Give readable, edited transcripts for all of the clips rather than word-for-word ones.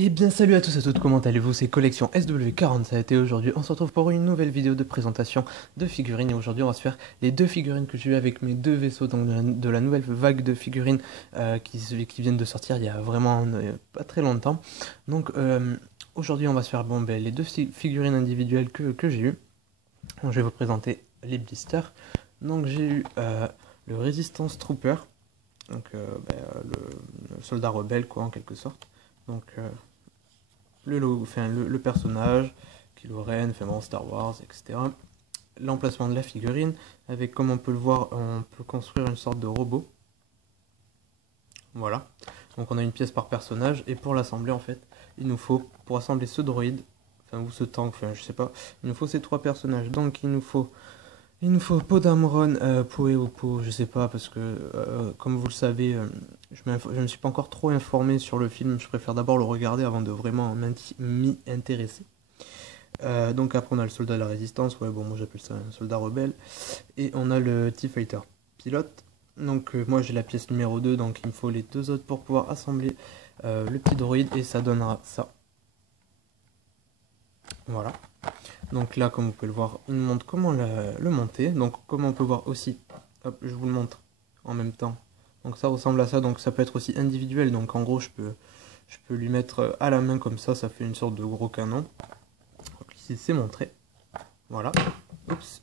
Et bien salut à tous et à toutes, comment allez-vous? C'est Collection SW47 et aujourd'hui on se retrouve pour une nouvelle vidéo de présentation de figurines. Et aujourd'hui on va se faire les deux figurines que j'ai eu avec mes deux vaisseaux, donc de la nouvelle vague de figurines qui viennent de sortir il y a vraiment pas très longtemps. Donc aujourd'hui on va se faire les deux figurines individuelles que j'ai eues. Donc, je vais vous présenter les blisters. Donc j'ai eu le Resistance Trooper, donc le soldat rebelle quoi en quelque sorte. Donc le personnage, Kylo Ren, enfin bon, Star Wars, etc. L'emplacement de la figurine, avec comme on peut le voir, on peut construire une sorte de robot. Voilà. Donc on a une pièce par personnage, et pour l'assembler en fait, il nous faut, pour assembler ce droïde, enfin ou ce tank, enfin je sais pas, il nous faut ces trois personnages. Donc il nous faut Poe Dameron, Poe ou Poe, je sais pas, parce que comme vous le savez, je me suis pas encore trop informé sur le film, je préfère d'abord le regarder avant de vraiment m'y intéresser. Donc après on a le soldat de la résistance, ouais bon moi j'appelle ça un soldat rebelle, et on a le T-Fighter pilote. Donc moi j'ai la pièce numéro 2, donc il me faut les deux autres pour pouvoir assembler le petit droïde, et ça donnera ça. Voilà. Donc là, comme vous pouvez le voir, il nous montre comment le monter. Donc comme on peut voir aussi, hop, je vous le montre en même temps. Donc ça ressemble à ça, donc ça peut être aussi individuel. Donc en gros, je peux lui mettre à la main comme ça fait une sorte de gros canon. Donc ici, c'est montré. Voilà. Oups.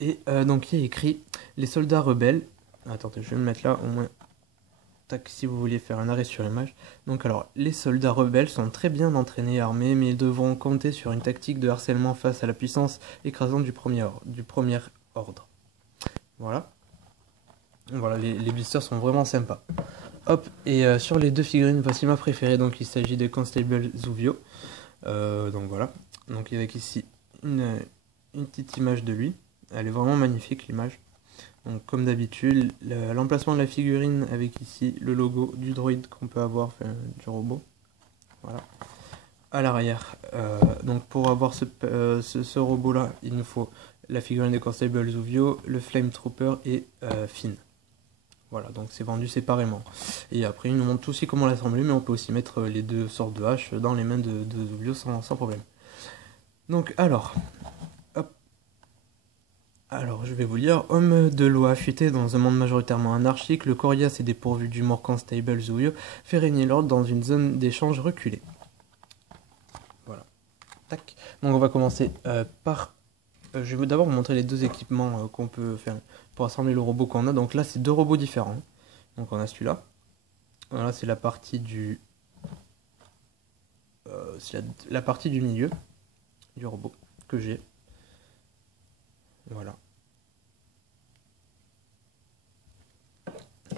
Et donc il y a écrit les soldats rebelles. Attendez, je vais me mettre là au moins. Tac, si vous vouliez faire un arrêt sur l'image. Donc alors, les soldats rebelles sont très bien entraînés et armés, mais ils devront compter sur une tactique de harcèlement face à la puissance écrasante du premier ordre. Voilà. Voilà, les blisters sont vraiment sympas. Hop, et sur les deux figurines, voici ma préférée. Donc il s'agit de Constable Zuvio. Donc voilà. Donc avec ici une petite image de lui. Elle est vraiment magnifique, l'image. Donc comme d'habitude, l'emplacement de la figurine avec ici le logo du droïde qu'on peut avoir, enfin du robot. Voilà. À l'arrière, donc pour avoir ce robot là, il nous faut la figurine de Constable Zuvio, le Flame Trooper et Finn. Voilà, donc c'est vendu séparément. Et après, il nous montre aussi comment l'assembler, mais on peut aussi mettre les deux sortes de haches dans les mains de Zuvio sans problème. Donc alors, je vais vous lire. Homme de loi affûté dans un monde majoritairement anarchique, le coriace et dépourvu d'humour Constable Zouyo fait régner l'ordre dans une zone d'échange reculée. Voilà. Tac. Donc on va commencer par... je vais d'abord vous montrer les deux équipements qu'on peut faire pour assembler le robot qu'on a. Donc là, c'est deux robots différents. Donc on a celui-là. Voilà, c'est la partie du... c'est la partie du milieu du robot que j'ai. Voilà.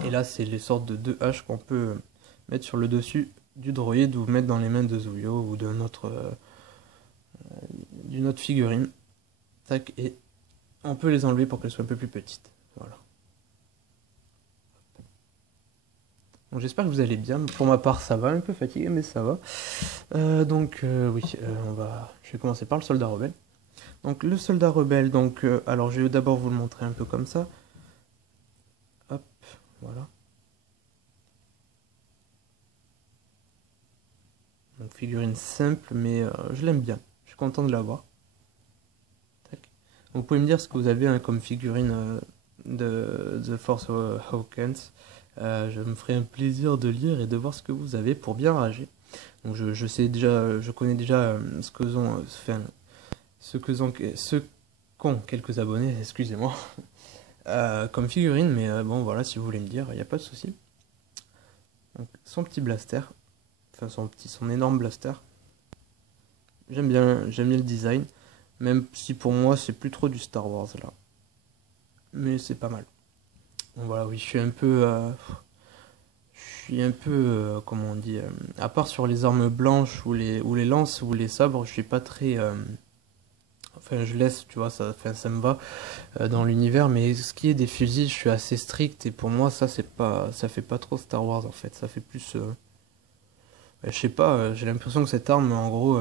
Et là, c'est les sortes de deux haches qu'on peut mettre sur le dessus du droïde ou mettre dans les mains de Zouyo ou d'une autre figurine. Tac, et on peut les enlever pour qu'elles soient un peu plus petites. Voilà. Donc j'espère que vous allez bien. Pour ma part, ça va, un peu fatigué, mais ça va. Oui, je vais commencer par le soldat rebelle. Donc le soldat rebelle, alors je vais d'abord vous le montrer un peu comme ça. Hop, voilà. Donc figurine simple, mais je l'aime bien. Je suis content de l'avoir. Vous pouvez me dire ce que vous avez comme figurine de The Force Awakens. Je me ferai un plaisir de lire et de voir ce que vous avez pour bien rager. Donc je sais déjà, je connais déjà ce qu'ont quelques abonnés, excusez-moi, comme figurine, mais bon voilà, si vous voulez me dire, il n'y a pas de souci. Donc son petit blaster, enfin son énorme blaster. J'aime bien le design, même si pour moi c'est plus trop du Star Wars là. Mais c'est pas mal. Donc voilà, oui, je suis un peu, comment on dit, à part sur les armes blanches ou les lances ou les sabres, je suis pas très, enfin je laisse, tu vois, ça me va dans l'univers, mais ce qui est des fusils, je suis assez strict et pour moi ça fait pas trop Star Wars en fait, ça fait plus, je sais pas, j'ai l'impression que cette arme, en gros,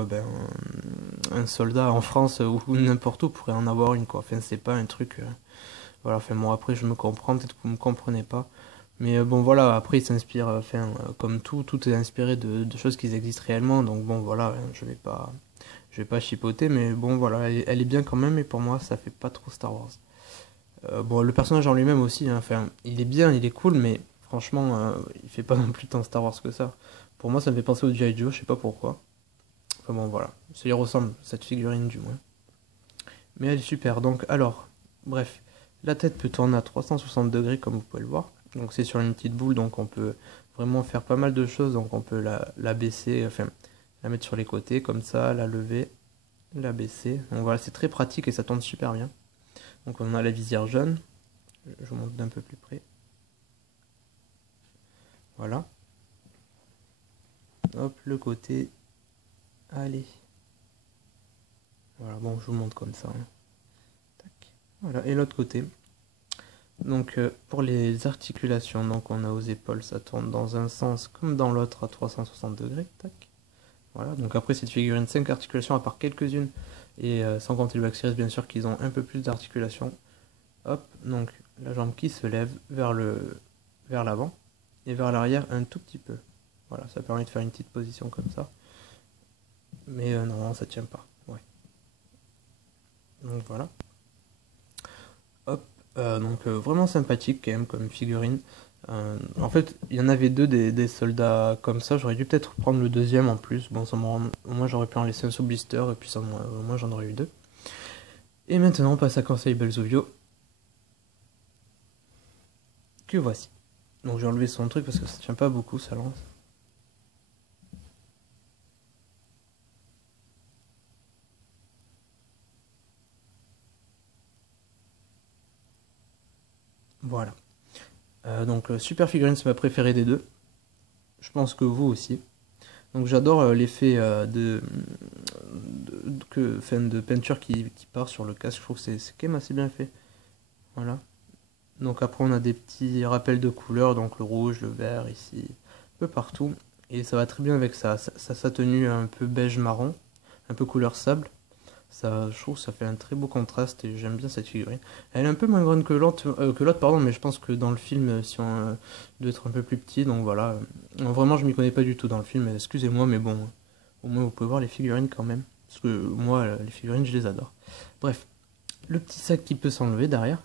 un soldat en France ou n'importe où pourrait en avoir une quoi, enfin c'est pas un truc, voilà, enfin bon après je me comprends, peut-être que vous me comprenez pas. Mais bon voilà, après il s'inspire, enfin comme tout est inspiré de choses qui existent réellement, donc bon voilà, hein, je vais pas chipoter, mais bon voilà, elle est bien quand même, et pour moi ça fait pas trop Star Wars. Bon, le personnage en lui-même aussi, hein, enfin, il est bien, il est cool, mais franchement, il fait pas non plus tant Star Wars que ça. Pour moi, ça me fait penser au G.I. Joe, je sais pas pourquoi. Enfin bon, voilà, ça y ressemble, cette figurine du moins. Mais elle est super, donc alors, bref, la tête peut tourner à 360 degrés, comme vous pouvez le voir. Donc c'est sur une petite boule, donc on peut vraiment faire pas mal de choses, donc on peut la baisser, enfin, la mettre sur les côtés, comme ça, la lever, la baisser. Donc voilà, c'est très pratique et ça tourne super bien. Donc on a la visière jaune, je vous montre d'un peu plus près. Voilà. Hop, le côté. Allez. Voilà, bon, je vous montre comme ça, hein. Tac. Voilà, et l'autre côté. Donc, pour les articulations, donc on a aux épaules, ça tourne dans un sens comme dans l'autre à 360 degrés. Tac. Voilà, donc après cette figurine, 5 articulations à part quelques-unes. Et sans compter le Baxiris, bien sûr, qu'ils ont un peu plus d'articulations. Hop, donc la jambe qui se lève vers l'avant et vers l'arrière un tout petit peu. Voilà, ça permet de faire une petite position comme ça. Mais normalement, ça tient pas. Ouais. Donc voilà. Hop. Donc vraiment sympathique quand même comme figurine. En fait, il y en avait deux des soldats comme ça. J'aurais dû peut-être prendre le deuxième en plus. Bon, au moins j'aurais pu en laisser un sous blister et puis au moins j'en aurais eu deux. Et maintenant, on passe à Conseil Belzovio. Que voici. Donc j'ai enlevé son truc parce que ça tient pas beaucoup, ça lance. Voilà. Donc super figurine, c'est ma préférée des deux. Je pense que vous aussi. Donc j'adore l'effet de peinture qui part sur le casque. Je trouve que c'est quand même assez bien fait. Voilà. Donc après on a des petits rappels de couleurs, donc le rouge, le vert ici, un peu partout. Et ça va très bien avec sa tenue un peu beige marron, un peu couleur sable. Ça, je trouve que ça fait un très beau contraste et j'aime bien cette figurine. Elle est un peu moins grande que l'autre, pardon, mais je pense que dans le film, si on doit être un peu plus petit, donc voilà. Vraiment, je m'y connais pas du tout dans le film, excusez-moi, mais bon, au moins vous pouvez voir les figurines quand même. Parce que moi, les figurines, je les adore. Bref, le petit sac qui peut s'enlever derrière.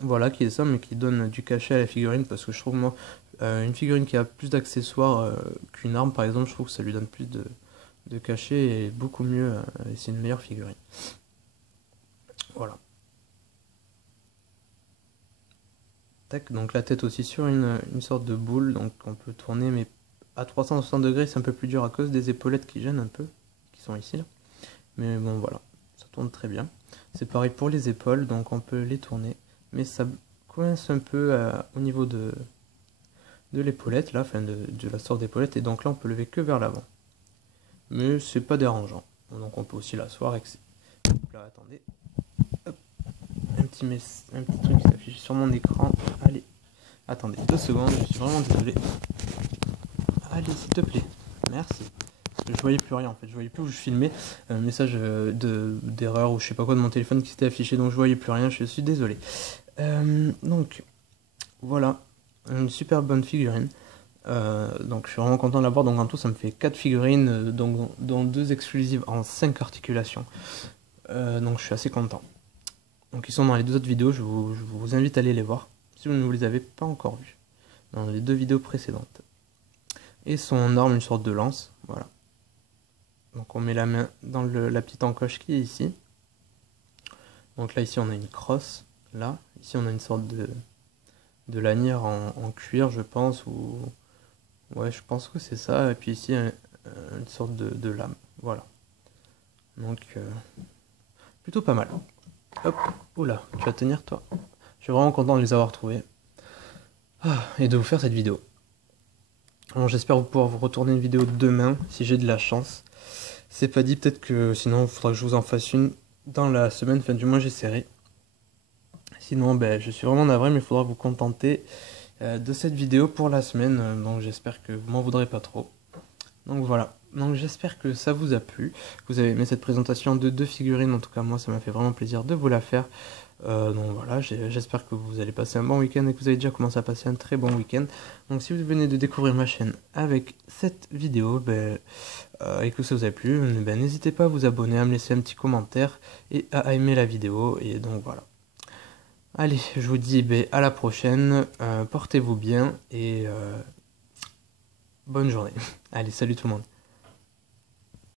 Voilà, qui est ça, mais qui donne du cachet à la figurine, parce que je trouve, moi, une figurine qui a plus d'accessoires qu'une arme, par exemple, je trouve que ça lui donne plus de cachet et beaucoup mieux, et c'est une meilleure figurine. Voilà. Tac, donc la tête aussi sur une sorte de boule, donc on peut tourner, mais à 360 degrés, c'est un peu plus dur à cause des épaulettes qui gênent un peu, qui sont ici, là. Mais bon, voilà, ça tourne très bien. C'est pareil pour les épaules, donc on peut les tourner, mais ça coince un peu au niveau de l'épaulette, là, enfin de la sorte d'épaulette, et donc là, on peut lever que vers l'avant. Mais c'est pas dérangeant. Donc on peut aussi l'asseoir avec... Là, attendez. Hop. Un petit truc qui s'affiche sur mon écran. Allez, attendez 2 secondes, je suis vraiment désolé. Allez, s'il te plaît. Merci. Je voyais plus rien en fait, je voyais plus où je filmais. Un message d'erreur ou je sais pas quoi de mon téléphone qui s'était affiché, donc je voyais plus rien, je suis désolé. Donc, voilà, une super bonne figurine. Donc je suis vraiment content de l'avoir. Donc en tout ça me fait 4 figurines, dont 2 exclusives en 5 articulations. Donc je suis assez content. Donc ils sont dans les 2 autres vidéos, je vous invite à aller les voir, si vous ne les avez pas encore vus, dans les 2 vidéos précédentes. Et son arme, une sorte de lance, voilà. Donc on met la main dans la petite encoche qui est ici. Donc là ici on a une crosse, là, ici on a une sorte de lanière en cuir je pense, ou... Ouais, je pense que c'est ça, et puis ici une sorte de lame, voilà. Donc plutôt pas mal. Hop, oula, tu vas tenir toi. Je suis vraiment content de les avoir trouvés. Et de vous faire cette vidéo. Alors j'espère pouvoir vous retourner une vidéo demain, si j'ai de la chance. C'est pas dit, peut-être que sinon il faudra que je vous en fasse une dans la semaine, enfin du moins j'essaierai. Sinon, ben, je suis vraiment navré, mais il faudra vous contenter de cette vidéo pour la semaine. Donc j'espère que vous m'en voudrez pas trop. Donc voilà, donc j'espère que ça vous a plu. Vous avez aimé cette présentation de 2 figurines, en tout cas moi ça m'a fait vraiment plaisir de vous la faire. Donc voilà, j'espère que vous allez passer un bon week-end et que vous avez déjà commencé à passer un très bon week-end. Donc si vous venez de découvrir ma chaîne avec cette vidéo et que ça vous a plu, n'hésitez pas à vous abonner, à me laisser un petit commentaire et à aimer la vidéo. Et donc voilà. Allez, je vous dis à la prochaine, portez-vous bien et bonne journée. Allez, salut tout le monde.